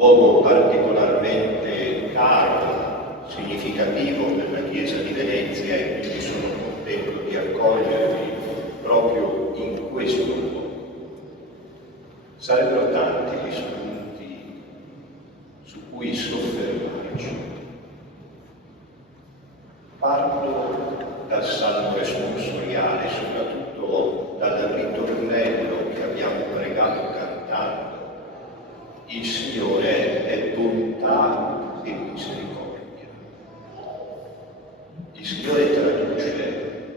luogo particolarmente caro, significativo per la Chiesa di Venezia, e quindi sono contento di accogliervi proprio in questo luogo. Sarebbero tanti gli spunti su cui soffermarci. Parto dal Salmo responsoriale, soprattutto dal ritornello che abbiamo pregato cantando. Il Signore è bontà e misericordia. Il Signore traduce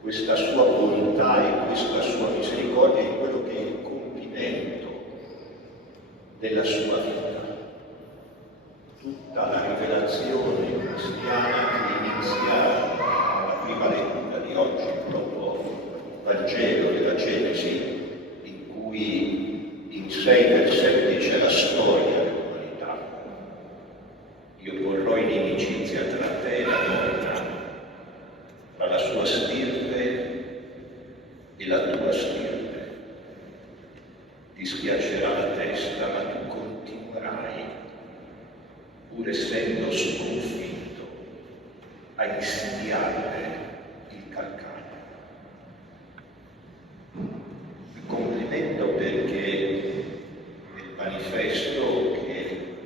questa sua bontà e questa sua misericordia in quello che è il compimento della sua vita. Tutta la rivelazione cristiana che inizia nella prima lettura di oggi, proprio il Vangelo della Genesi, in cui in 6 versetti c'è la storia dell'umanità. Io porrò in inimicizia tra te e la donna, tra la sua stirpe e la tua stirpe. Ti schiaccerà la testa, ma tu continuerai, pur essendo sconfitto, a insidiare il calcagno. Il complimento perché nel manifesto che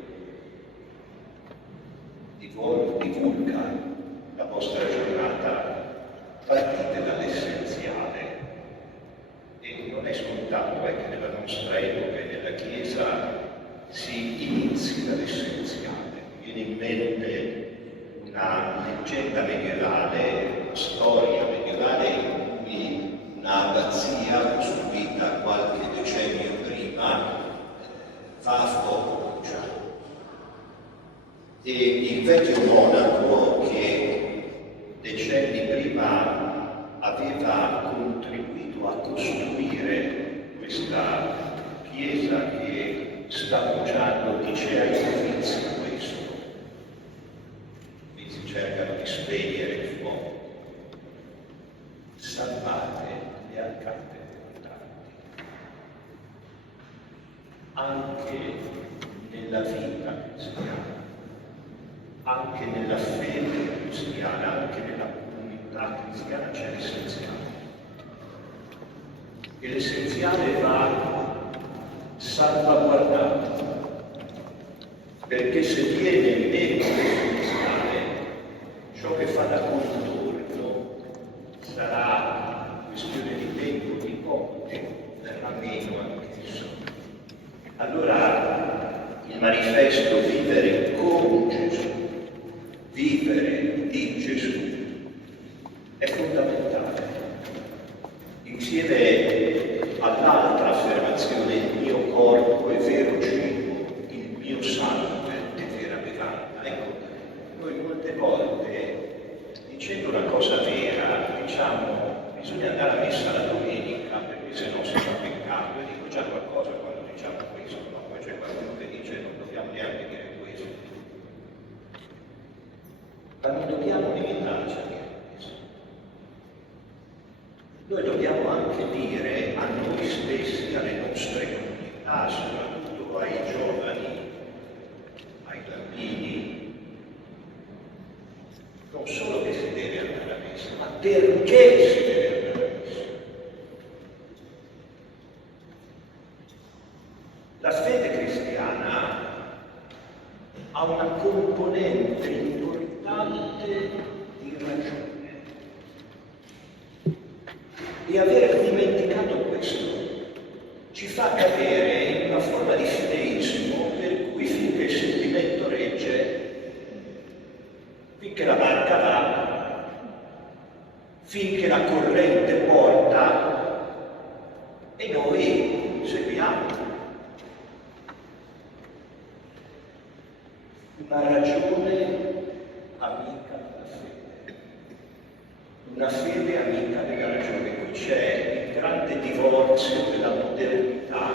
divulga la vostra giornata partite dall'essenziale, e non è scontato che nella nostra epoca e nella Chiesa si inizi dall'essenziale. Viene in mente una leggenda medievale, una storia medievale in cui un'abbazia costruita qualche decennio prima va a fuoco bruciato. E il vecchio monaco che decenni prima aveva contribuito a costruire questa chiesa che sta bruciando dice: ai novizi questo. I novizi cercano di spegnere il fuoco. Salvate le arcate portanti. Anche nella vita cristiana, anche nella fede cristiana, anche nella comunità cristiana c'è l'essenziale. E l'essenziale va salvaguardato, perché se viene meno l'essenziale, ciò che fa da contorno sarà questione di tempo, di poco tempo, verrà meno anch'esso. Allora il manifesto vivere con Gesù, vivere di Gesù, è fondamentale. Insieme all'altra affermazione: il mio corpo è vero cibo, il mio sangue è vera bevanda. Ecco, noi molte volte, dicendo una cosa vera, diciamo bisogna andare a messa la domenica perché se no si fa peccato. E dico già qualcosa quando diciamo questo, ma poi c'è qualcuno che dice non dobbiamo neanche dire questo. Ma non dobbiamo limitarci a dire questo. Noi dobbiamo anche dire a noi stessi, alle nostre comunità, soprattutto ai giovani, ai bambini, non solo che si deve andare a messa, ma perché si deve andare a messa. La fede cristiana ha una componente importante di ragione. E aver dimenticato questo ci fa cadere in una forma di fideismo per cui finché il sentimento regge, finché la barca va, finché la corrente porta, e noi seguiamo. Una ragione amica della fede, una fede amica della ragione. Qui c'è il grande divorzio della modernità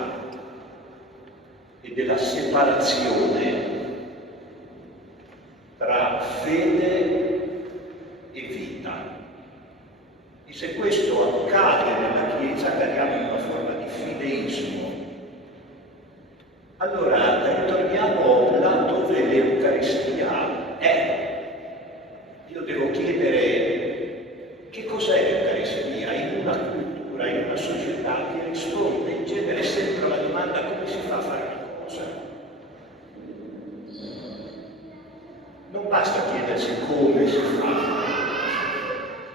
e della separazione tra fede e vita. E se questo accade nella Chiesa, cadiamo in una forma di fideismo. Allora anzi come si fa,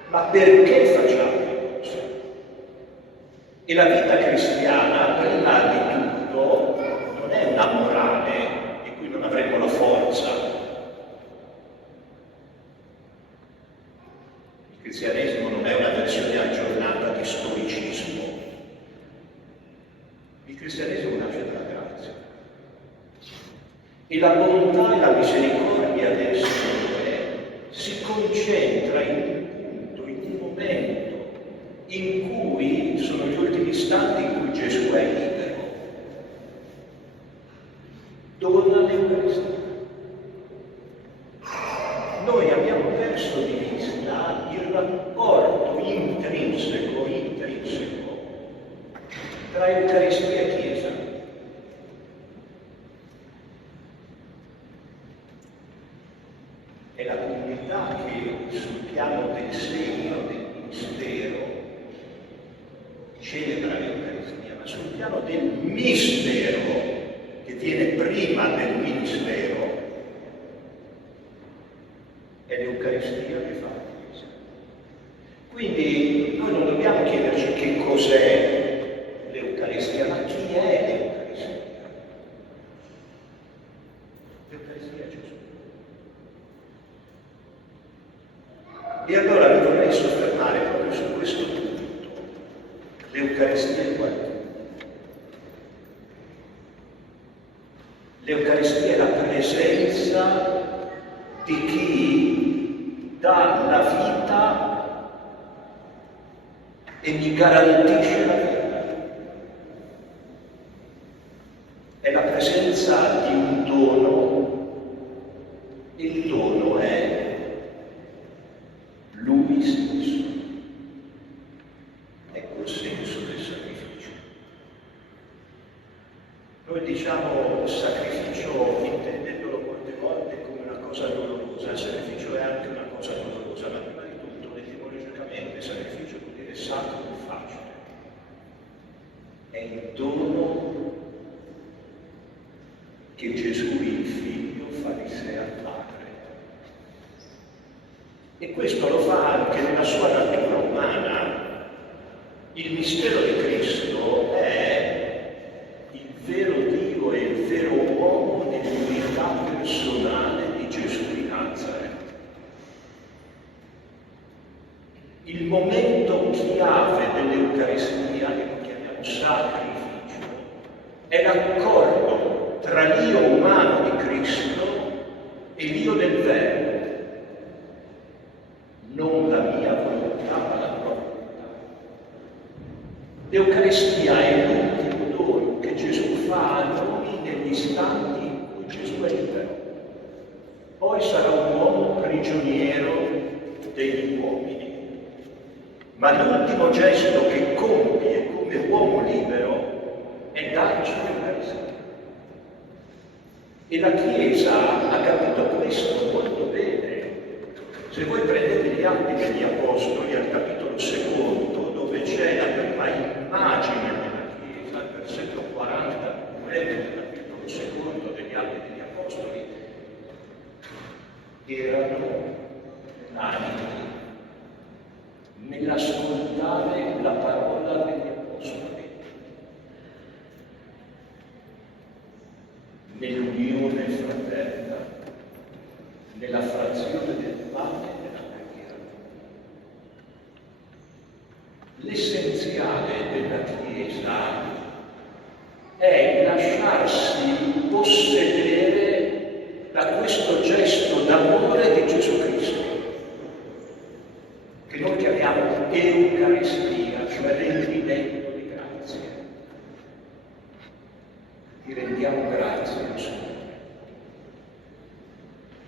ma perché facciamo le cose. E la vita cristiana, prima di tutto, non è una morale di cui non avremo la forza. Il cristianesimo non è una versione aggiornata di stoicismo. Il cristianesimo nasce dalla grazia. E la bontà e la misericordia del Signore si concentra in un punto, in un momento, in cui sono gli ultimi istanti in cui Gesù è libero. Donna l'Eucaristia. Noi abbiamo perso di vista il rapporto intrinseco tra Eucaristia e Chiesa. È la comunità che sul piano del segno, del mistero, celebra l'Eucaristia, ma sul piano del mistero, che viene prima del ministero, è l'Eucaristia che fa la Chiesa. Quindi noi non dobbiamo chiederci che cos'è l'Eucaristia, ma chi è l'Eucaristia? L'Eucaristia è Gesù. E allora mi vorrei soffermare proprio su questo punto. L'Eucaristia è qualcosa. L'Eucaristia è la presenza di chi dà la vita e mi garantisce la vita. È la presenza di un dono, e il dono è Lui stesso. Ecco il senso del sacrificio. Noi diciamo sacrificio intendendolo molte volte come una cosa dolorosa. Il sacrificio è anche una cosa dolorosa, ma prima di tutto etimologicamente il sacrificio vuol dire sacro e facile. È il dono che Gesù il Figlio fa di sé al Padre. E questo lo fa anche nella sua natura umana. Il mistero di Cristo è il vero Dio e il vero uomo nell'unità personale di Gesù di Nazareth. Il momento chiave dell'Eucaristia, che noi chiamiamo sacrificio, è l'accordo tra l'io umano di Cristo e l'io del Verbo. Non la mia volontà, ma la tua volontà. L'Eucaristia è l'ultimo dono che Gesù fa a noi negli istanti in cui Gesù è libero. Poi sarà un uomo prigioniero degli uomini. Ma l'ultimo gesto che compie come uomo libero è darci l'Eucaristia. E la Chiesa ha capito questo molto bene. Se voi prendete gli Atti degli Apostoli al capitolo 2, dove c'è la prima immagine della Chiesa, al versetto 42 del capitolo 2 degli Atti degli Apostoli, erano unanimi nell'ascoltare la parola degli Apostoli, nell'unione fraterna, nella frazione del pane e della preghiera. L'essenziale della Chiesa è il lasciarsi possedere da questo gesto d'amore di Gesù Cristo, che noi chiamiamo Eucaristia, cioè rendimento di grazie. Ti rendiamo grazie, Signore.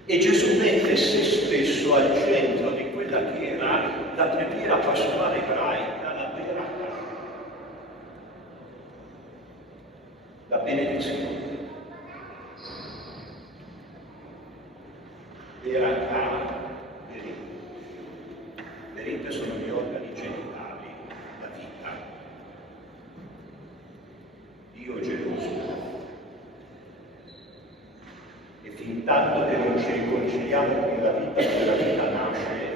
E Gesù mette se stesso al centro di quella che era la preghiera pasquale ebraica, la Berakah, la benedizione. Berakah, verite sono gli organi genitali, la vita. Dio geloso. E fin tanto che non non ci riconciliamo con la vita dove la vita nasce,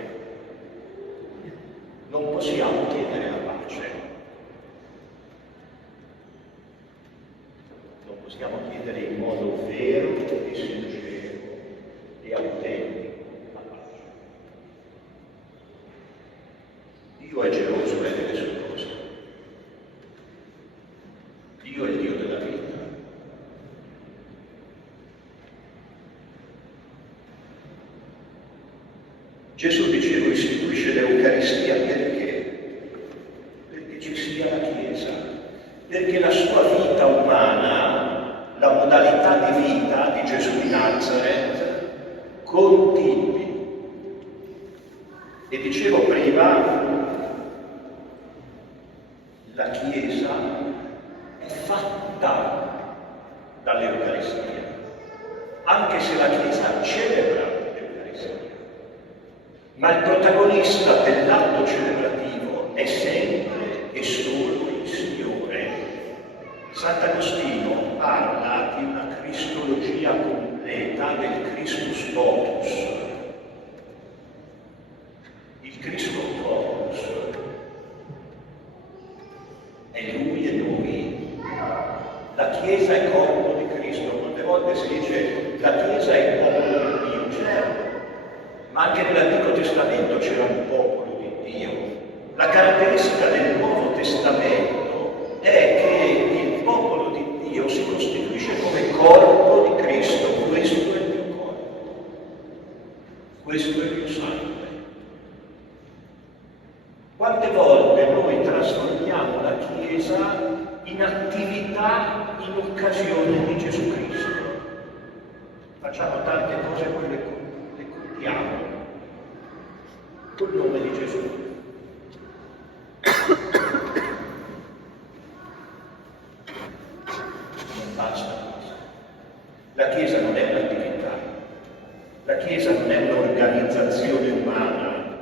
non possiamo chiedere la pace. Non possiamo chiedere in modo vero e sincero e autentico la pace. Dio è geloso delle sue cose. Dio è il Dio della vita. Gesù, dicevo, istituisce l'Eucaristia perché ci sia la Chiesa, perché la sua vita umana, la modalità di vita di Gesù di Nazareth, continui. E dicevo prima, la Chiesa è fatta dall'Eucaristia, anche se la Chiesa celebra l'Eucaristia. Ma il protagonista dell'atto celebrativo è sempre e solo il Signore. Sant'Agostino parla di una cristologia completa del Christus Totus. Il Cristo Totus è Lui e noi. La Chiesa è corpo di Cristo. Molte volte si dice la Chiesa è il popolo di Dio, certo. Ma anche nell'Antico Testamento c'era un popolo di Dio. La caratteristica del Nuovo Testamento è che il popolo di Dio si costituisce come corpo di Cristo. Questo è il mio corpo, questo è il mio sangue. Quante volte noi trasformiamo la Chiesa in attività in occasione di Gesù Cristo? Facciamo tante cose, poi le contiamo col nome di Gesù. Non basta. La Chiesa non è un'attività, la Chiesa non è un'organizzazione umana,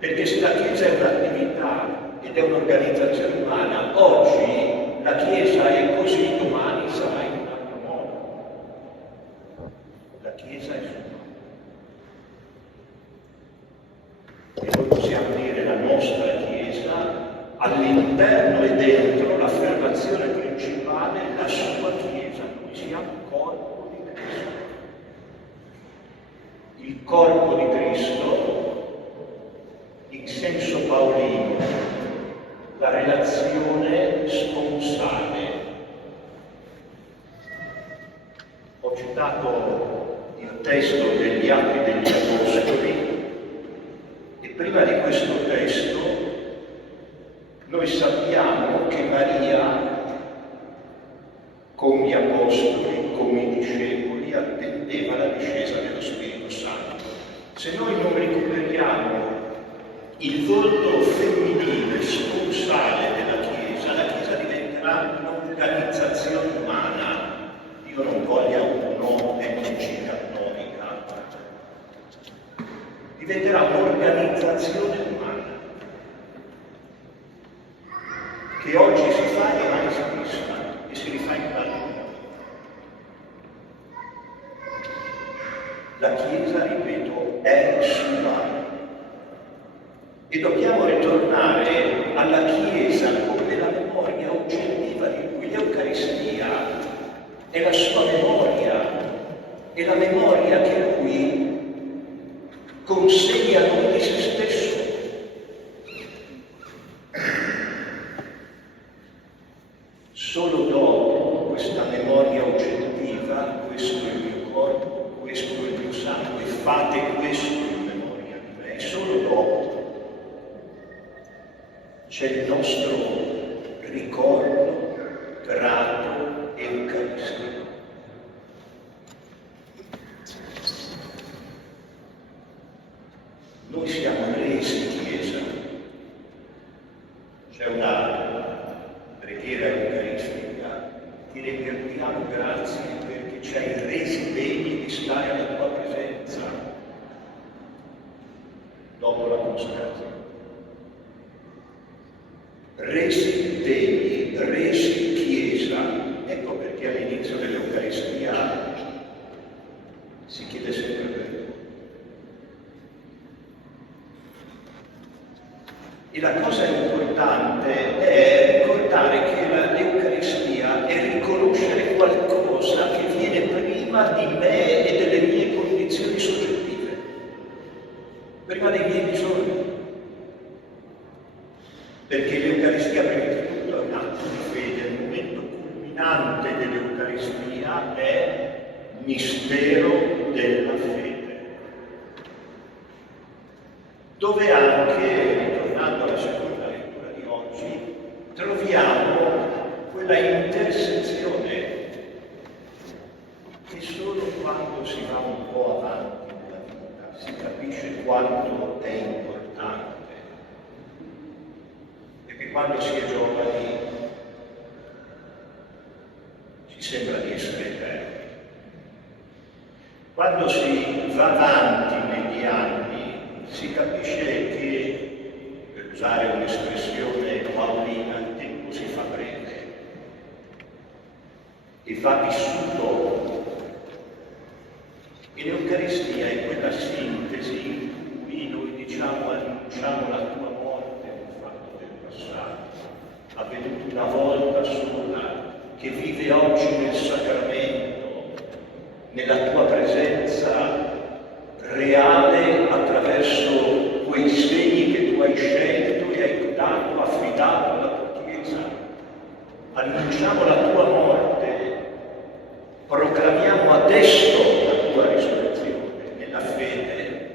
perché se la Chiesa è un'attività ed è un'organizzazione umana, oggi la Chiesa è così, domani sarà in un altro modo. La Chiesa è umana. E noi possiamo dire la nostra Chiesa all'interno e dentro l'affermazione principale, la sua Chiesa. Noi siamo corpo di Cristo. Il corpo di Cristo, in senso paolino, la relazione sponsale. Ho citato il testo degli Atti degli Apostoli. Prima di questo testo noi sappiamo che Maria, con gli apostoli, con i discepoli, attendeva la discesa dello Spirito Santo. Se noi non recuperiamo il volto femminile, sponsale della Chiesa diventerà un'organizzazione umana. Dio non voglia un'ONG cattonica. Diventerà un'organizzazione umana che oggi si fa e mai si vista e si rifà in tanti modi. La Chiesa, ripeto, è sua e dobbiamo ritornare alla Chiesa come la memoria oggettiva di cui l'Eucaristia è la sua memoria, è la memoria che Lui consegna a noi di se stesso. Solo dopo questa memoria oggettiva, questo è il mio corpo, questo è il mio sangue, fate questo in memoria di me, solo dopo c'è il nostro ricordo grato eucaristico. Noi siamo resi Chiesa. C'è una preghiera eucaristica, ti rendiamo grazie perché ci hai resi degni di stare alla tua presenza dopo la consacrazione. Resi degni, resi Chiesa. Ecco perché all'inizio dell'Eucaristia si chiede sempre mistero della fede, dove anche, ritornando alla seconda lettura di oggi, troviamo quella intersezione che solo quando si va un po' avanti nella vita si capisce quanto è importante. Perché quando si è giovani si sembra di essere eterni. Quando si va avanti negli anni si capisce che, per usare un'espressione paolina, il tempo si fa breve e va vissuto. E l'Eucaristia è quella sintesi in cui noi diciamo annunciamo la tua morte, un fatto del passato, avvenuto una volta sola, che vive oggi nel sacramento, nella tua presenza reale attraverso quei segni che tu hai scelto e hai dato, affidato alla tua Chiesa. Annunciamo la tua morte, proclamiamo adesso la tua risurrezione, nella fede,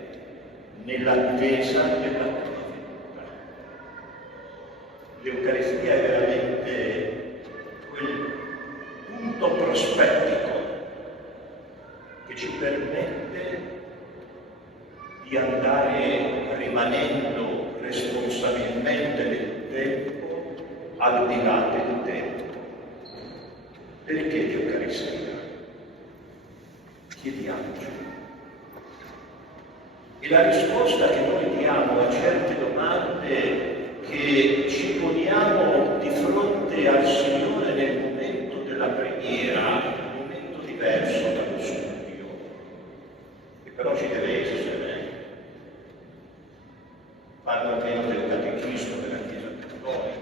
nell'attesa della tua venuta. L'Eucaristia è veramente quel punto prospettico che ci permette di andare rimanendo responsabilmente nel tempo, al di là del tempo. Perché l'Eucaristia? Chiediamoci. E la risposta che noi diamo a certe domande che ci poniamo di fronte al Signore nel momento della preghiera, un momento diverso dallo studio, che però ci deve essere, parlo almeno del catechismo della Chiesa cattolica.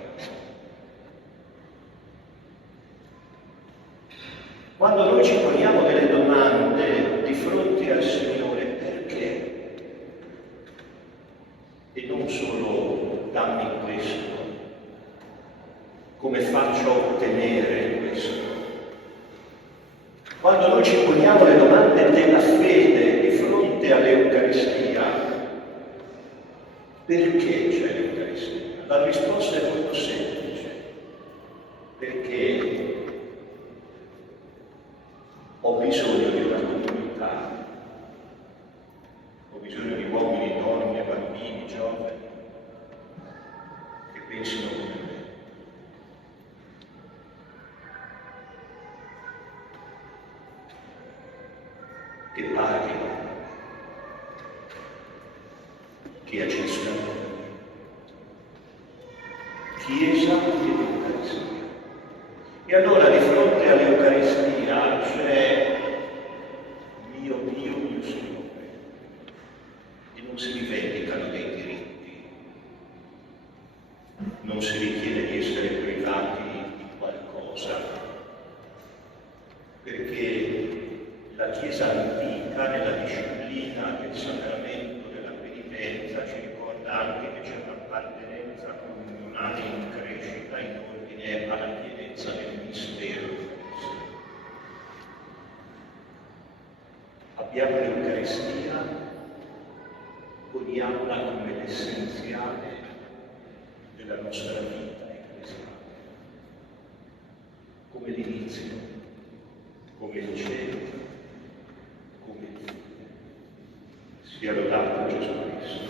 Quando noi ci poniamo delle domande di fronte al Signore, perché? E non solo dammi questo, come faccio a ottenere questo? Quando noi ci poniamo le domande della fede di fronte all'Eucaristia, perché c'è l'Eucaristia? La risposta è molto semplice, perché ho bisogno di una comunità, ho bisogno di uomini, donne, bambini, giovani, che pensino come me. Che paghino, che agiscano. Chiesa ed Eucaristia. E allora di fronte all'Eucaristia c'è mio Signore, e non si rivendicano dei diritti, non si richiede di essere privati di qualcosa, perché la Chiesa antica, nella disciplina del sacramento della penitenza, ci ricorda anche che c'è un'appartenenza comunale in crescita in ordine alla pienezza del mistero di Cristo. Abbiamo l'Eucaristia, poniamola come l'essenziale della nostra vita ecclesiale, come l'inizio, come il centro, come il fine. Sia lodato Gesù Cristo.